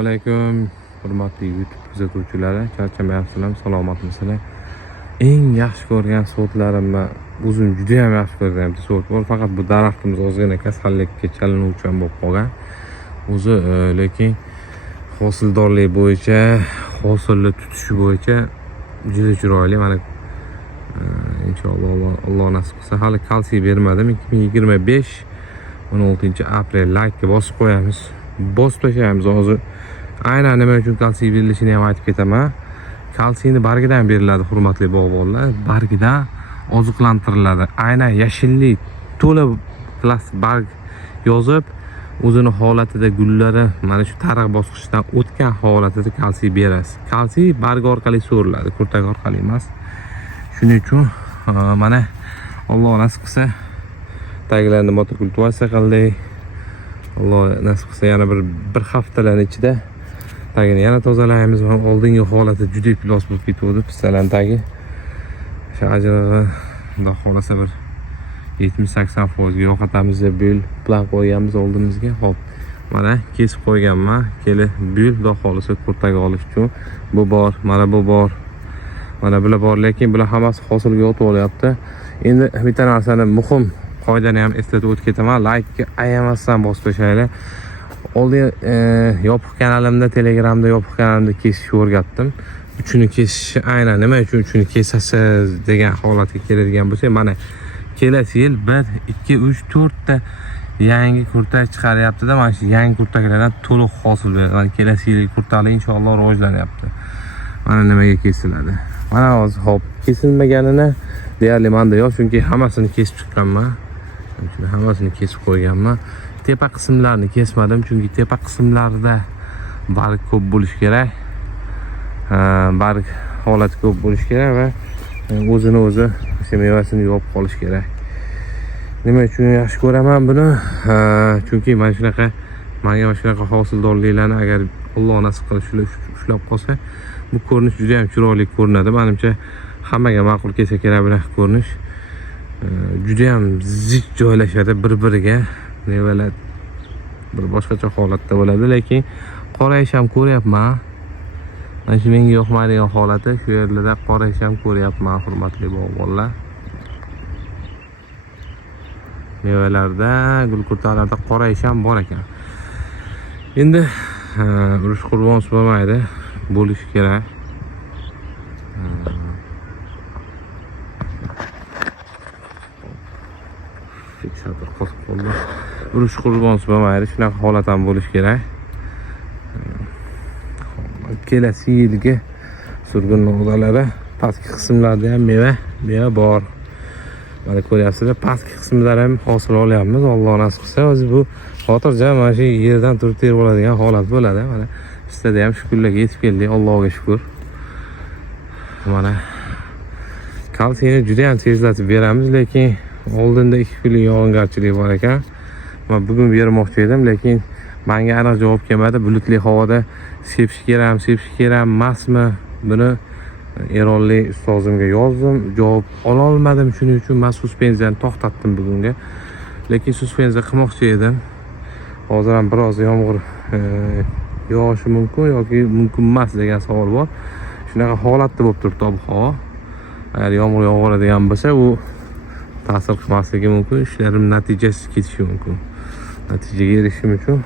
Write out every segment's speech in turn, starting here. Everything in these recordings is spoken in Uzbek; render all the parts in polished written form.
Assalomu alaykum, hurmatli YouTube kuzatuvchilari, charchamayapsizlarmi, salomatmisizlar? Eng yaxshi ko'rgan sortlarimni o'zim juda ham yaxshi ko'rgan bitta sort bor. Faqat bu daraxtimiz ozgina kasallikka chalinuvchi ham bo'lib qolgan. O'zi lekin hosildorlik bo'yicha, hosilni tutishi bo'yicha juda chiroyli. Mana inshaalloh Alloh nasib qilsa hali kalsiy bermadim. 2025 16-aprel like bosib qo'yamiz. Bosib tashlaymiz hozir. Aynan nima uchun kalsiy berilishini ham aytib ketaman. Kalsiyni bargidan beriladi, hurmatli bog'bonlar. Bargidan oziqlantiriladi. Aynan yashillik to'la plastik barg yozib, o'zini holatida gullari mana shu tariq bosqichdan o'tgan holatida kalsiy berasiz. Kalsiy barg orqali so'riladi, kurtak orqali emas. Shuning uchun mana Alloh nasib qilsa taglarni motokultivatsiya qildik. Alloh nasib qilsa yana bir haftalar ichida tagini yana tozalaymiz. Oldingi holati juda iflos bo'lib ketdi pistalarning tagi. O'sha ajrig'i xudo xolasa bir 70-80% ga yo'qotamiz deb buyil plan qo'yganmiz oldimizga. Xo'p, mana kesib qo'yganman. Kelib buyil xudo xolasa kurtak olish uchun bu bor, mana bu bor. Mana bular bor, lekin bular hammasi hosilga o'tib olyapti. Endi bitta narsani muhim qoidani ham eslatib o'tib ketaman. Like ayamasdan bosib tashlaylar. Oldin yopiq kanalimda, Telegramda yopiq kanalimda kesishni o'rgatdim. Uchini kesishi aynan nima uchun uchini kesasiz degan holatga keladigan bo'lsa, mana kelasi yil 1, 2, 3, 4 ta yangi kurtak chiqaryapti-da. Mana shu yangi kurtaklardan to'liq hosil beradi. Kelasi yil kurtaklar inshaalloh rivojlanyapti. Mana nimaga kesiladi. Mana hozir hop kesilmaganini deyarli menda yo'q, chunki hammasini kesib chiqqanman. Hammasini kesib qo'yganman. Tepa qismlarini kesmadim, chunki tepa qismlarida barg ko'p bo'lish kerak. Barg holati ko'p bo'lish kerak va o'zini o'zi mevasini yopib qolish kerak. Nima uchun yaxshi ko'raman buni? Chunki mana shunaqa hosildorliklarni agar Alloh nasib qilib ushlab qolsa, bu ko'rinish juda ham chiroyli ko'rinadi. Menimcha hammaga ma'qul kelsa kerak bunaqa ko'rinish. Juda ham zich joylashadi bir-biriga. Mevalar bir boshqacha holatda bo'ladi, lekin qorayish ham ko'ryapman. Mana shu menga yoqmaydigan holati shu yerlarda qorayish ham ko'ryapman, hurmatli bog'bonlar. Mevalarda, gul kurtalarda qorayish ham bor ekan. Endi urush qurbon bo'lmaydi, bo'lishi kerak. Fiksator qosib qoldi. Urush qurbon bo'lmaydi, shunaqa holat ham bo'lishi kerak. Kelasi yilgi surgun nodalari pastki qismlarda ham meva bor. Mana ko'ryapsizlar, pastki qismlarda ham hosil olyapmiz. Alloh nasib qilsa, o'zi bu xotirjam mana shu yerdan turib terib oladigan holat bo'ladi. Mana istada ham shu kunlarga yetib keldik, Allohga shukr. Mana kalsiyni juda ham tezlatib beramiz, lekin oldinda 2 kunlik yog'ingarchilik bor ekan. Men bugun bermoqchi edim, lekin menga aniq javob kelmadi. Bulutli havoda sepish kerak emasmi? Buni Erolli ustozimga yozdim, javob ola olmadim. Shuning uchun men suspenziyani to'xtatdim bugunga. Lekin suspenziya qilmoqchi edim. Hozir ham biroz yomg'ir yog'ishi mumkin yoki mumkin emas degan savol bor. Shunaqa holatda bo'lib turibdi ob-havo. Agar yomg'ir yog'adigan bo'lsa, u ta'sir qilmasligi mumkin, ishlarim natijasiz ketishi mumkin. Natijaga erishishim uchun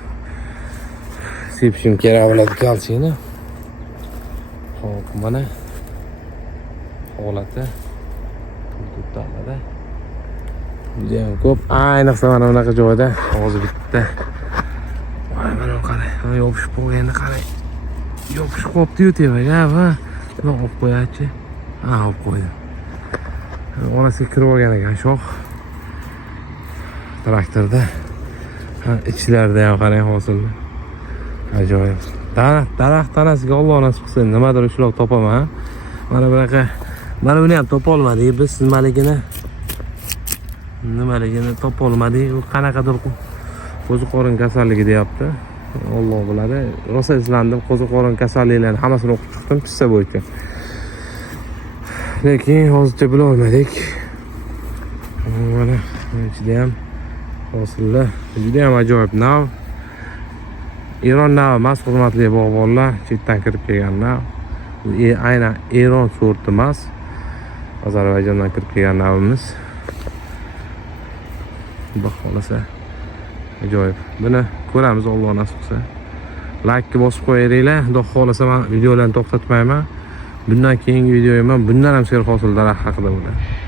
sepishim kerak bo'ladi kalsiyni. Xo'p, mana holati kurtaklarda juda ham ko'p. Ayniqsa mana bunaqa joyda hozir bitta. Mana qarang, yopishib qolganda qarang. Yopishib qolibdi-yu tevaga, va nima olib qo'yachi? Olib qo'ydim. Orasiga kirib olgan ekan shox. Traktorda. Ichlarida ham qarang hosilni. Ajoyib. Daraxt tanasiga Alloh nasib qilsa nimadir ushlab topaman. Mana bunaqa. Mana buni ham topa olmadik. Biz nimaligini topa olmadik. U qanaqadir qo'ziqorin kasalligi deyapti. Alloh biladi. Rosa izlandim, qo'ziqorin kasalliklarini hammasini o'qib chiqdim pissa bo'yicha. Lekin hozircha bila olmadik. Mana ichida ham hosillar juda ham ajoyib. Nav Eron navi emas, hurmatli bog'bonlar, chetdan kirib kelgan nav. Aynan Eron sorti emas. Ozarbayjondan kirib kelgan navimiz. Xudo xolasa ajoyib. Buni ko'ramiz Alloh nasib qilsa. Like bosib qo'yinglar. Xudo xolasa men videolarni to'xtatmayman. Bundan keyingi videoyim bundan ham serhosil daraxt haqida bo'ladi.